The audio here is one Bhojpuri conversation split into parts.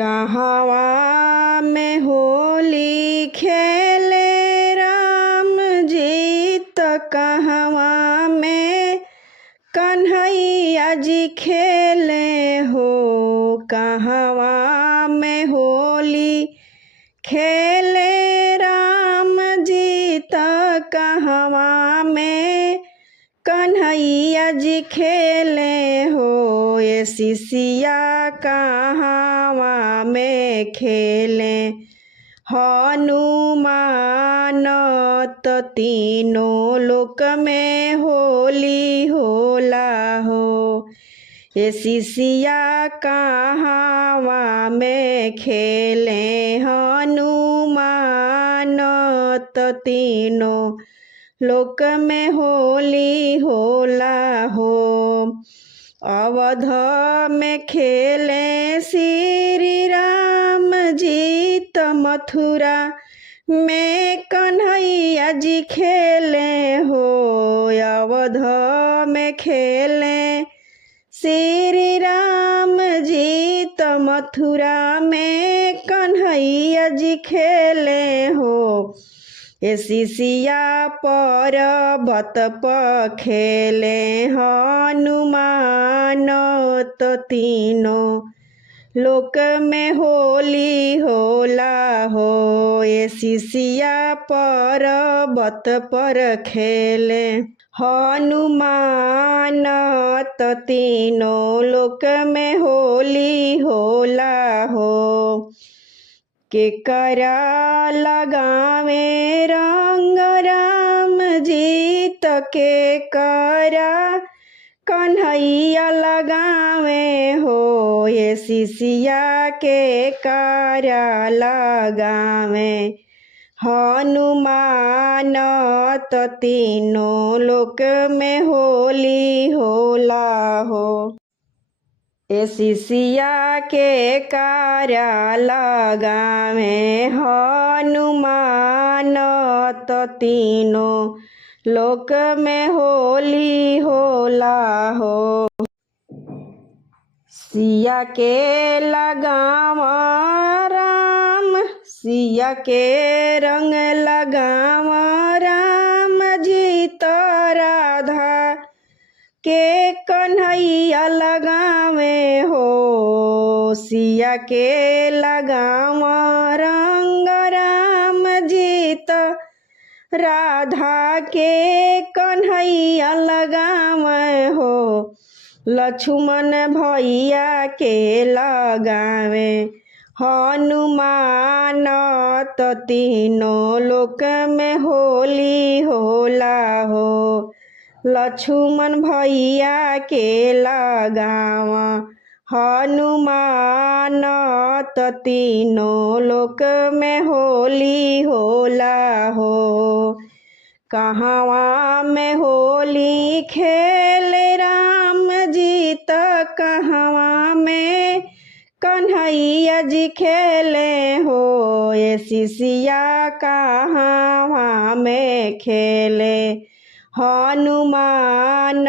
कहवा में होली खेले राम जी त कहवा में कन्हैया जी खेले हो। कहवा में होली खेले राम जी त कहवा में कन्हैया जी खेले हो। ये शिशिया कहवा में खेले हनुमान त तीनों लोक में होली होला हो। ये शिशिया कहवा में खेले हनुमान त तीनों लोक में होली होला हो। अवध में खेले श्री राम जी त मथुरा में कन्हैया जी खेले हो। अवध में खेले श्री राम जी त मथुरा में कन्हैया जी खेले हो। ये शिशिया पर्वत पर खेले हनुमान त तीनों लोक में होली होला हो। ये शिशिया पर्वत पर खेले हनुमान त तीनों लोक में होली होला हो। केकरा लगावे रंग राम जी त केकरा कन्हैया लगावे हो। ये शिशिया केकरा लगावे हनुमान त तीनों लोक में होली होला हो। ये शिशिया के कार्या लगावे हनुमान त तीनों लोक में होली होला हो। सिया के लगाव राम सिया के रंग लगाव राम जी त राधा के कन्हैया लगावे हो। सिया के लगाव रंग राम जी त राधा के कन्हैया लगावे हो। लक्ष्मण भैया के लगावे हनुमान त तीनों लोक में होली होला हो। लक्ष्मण भैया के लगाव हनुमान त तीनों लोक में होली होला हो। कहवा में होली खेले राम जी त कहवा में कन्हैया जी खेले हो। ये शिशिया कहवा में खेले हनुमान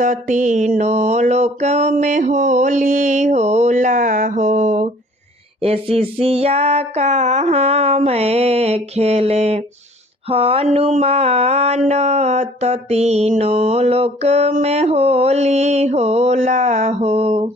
त तीनों लोक में होली होला हो। ये शिशिया कहाँ में खेले हनुमान त तीनों लोक में होली होला हो।